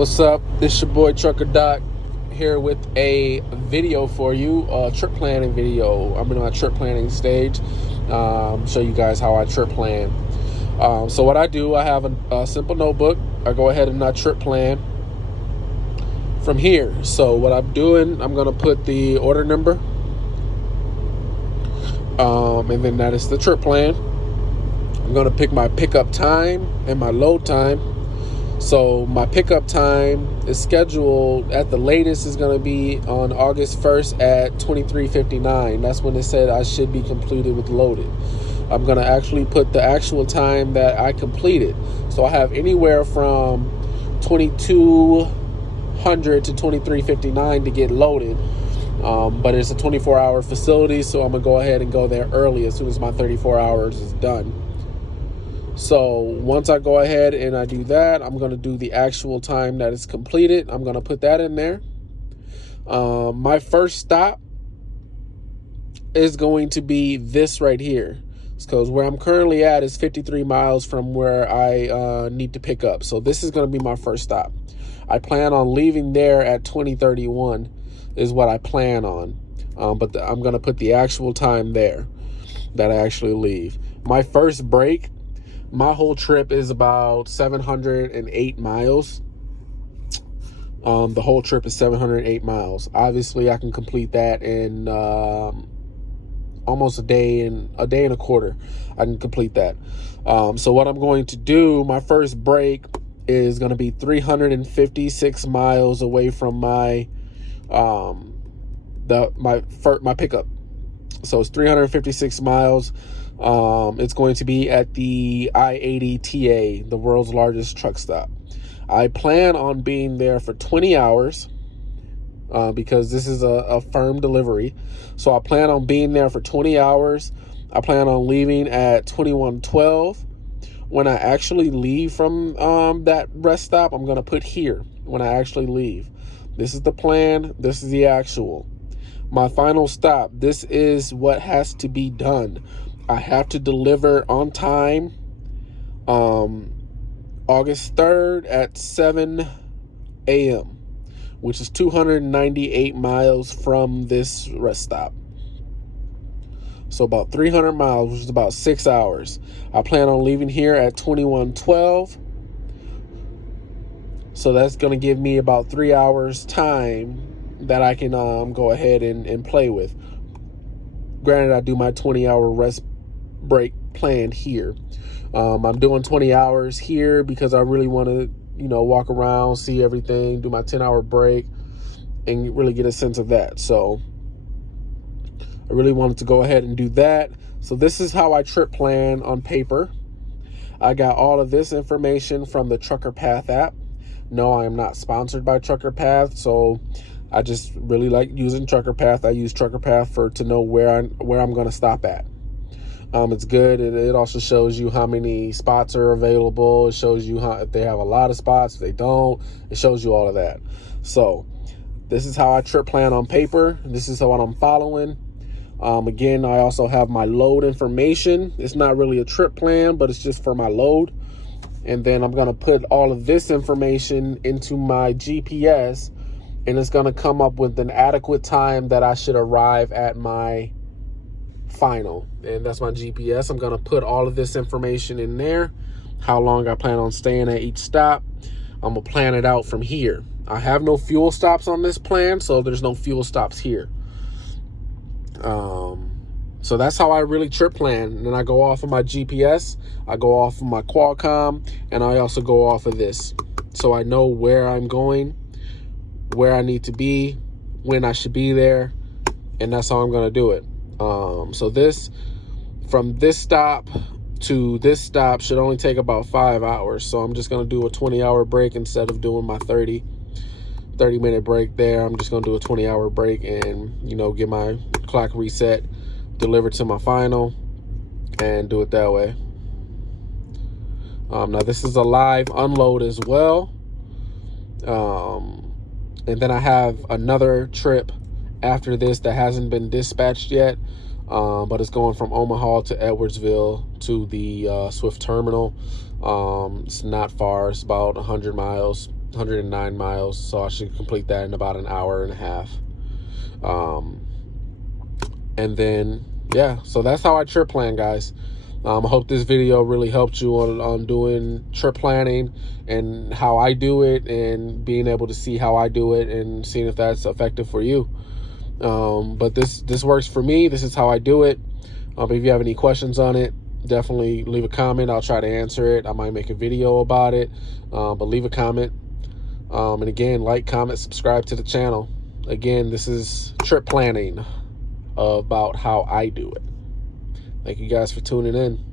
What's up? This your boy Trucker Doc here with a video for you, a trip planning video. I'm in my trip planning stage. Show you guys how I trip plan. So what I do, I have a simple notebook. I go ahead and I trip plan from here. So what I'm doing, I'm gonna put the order number, and then that is the trip plan. I'm gonna pick my pickup time and my load time. So my pickup time is scheduled at the latest is going to be on August 1st at 23:59. That's when it said I should be completed with loaded. I'm going to actually put the actual time that I completed. So I have anywhere from 2200 to 23:59 to get loaded. But it's a 24-hour facility, so I'm going to go ahead and go there early as soon as my 34 hours is done. So once I go ahead and I do that, I'm going to do the actual time that is completed. I'm going to put that in there. My first stop is going to be this right here. Because where I'm currently at is 53 miles from where I need to pick up. So this is going to be my first stop. I plan on leaving there at 2031 is what I plan on. But I'm going to put the actual time there that I actually leave. My first break, my whole trip is about 708 miles. The whole trip is 708 miles. Obviously, I can complete that in almost a day and a quarter. I can complete that. So what I'm going to do, my first break is going to be 356 miles away from my my pickup. So it's 356 miles. It's going to be at the I-80 TA, the world's largest truck stop. I plan on being there for 20 hours because this is a firm delivery. So I plan on being there for 20 hours. I plan on leaving at 21:12. When I actually leave from that rest stop, I'm going to put here when I actually leave. This is the plan. This is the actual. My final stop. This is what has to be done. I have to deliver on time August 3rd at 7 a.m., which is 298 miles from this rest stop. So about 300 miles, which is about 6 hours. I plan on leaving here at 21:12. So that's going to give me about 3 hours time that I can go ahead and play with. Granted, I do my 20-hour rest break planned here. I'm doing 20 hours here because I really want to, walk around, see everything, do my 10-hour break, and really get a sense of that. So I really wanted to go ahead and do that. So this is how I trip plan on paper. I got all of this information from the Trucker Path app. No, I am not sponsored by Trucker Path, so I just really like using Trucker Path. I use Trucker Path to know where I'm going to stop at. It's good. It also shows you how many spots are available. It shows you if they have a lot of spots, if they don't. It shows you all of that. So this is how I trip plan on paper. This is what I'm following. Again, I also have my load information. It's not really a trip plan, but it's just for my load. And then I'm going to put all of this information into my GPS, and it's going to come up with an adequate time that I should arrive at my final. And that's my GPS. I'm going to put all of this information in there, how long I plan on staying at each stop. I'm going to plan it out from here. I have no fuel stops on this plan, so there's no fuel stops here. So that's how I really trip plan. And then I go off of my GPS, I go off of my Qualcomm, and I also go off of this. So I know where I'm going, where I need to be, when I should be there, and that's how I'm going to do it. So this, from this stop to this stop should only take about 5 hours. So I'm just going to do a 20-hour break instead of doing my 30-minute break there. I'm just going to do a 20-hour break and, get my clock reset, deliver to my final, and do it that way. Now this is a live unload as well. And then I have another trip after this that hasn't been dispatched yet, but it's going from Omaha to Edwardsville to the Swift terminal. It's not far. It's about 100 miles. 109 miles, so I should complete that in about an hour and a half. And then, yeah, so that's how I trip plan, guys. I hope this video really helped you on doing trip planning and how I do it, and being able to see how I do it and seeing if that's effective for you. But this works for me. This is how I do it. If you have any questions on it, definitely leave a comment. I'll try to answer it. I might make a video about it, but leave a comment. And again, like, comment, subscribe to the channel. Again, this is trip planning about how I do it. Thank you guys for tuning in.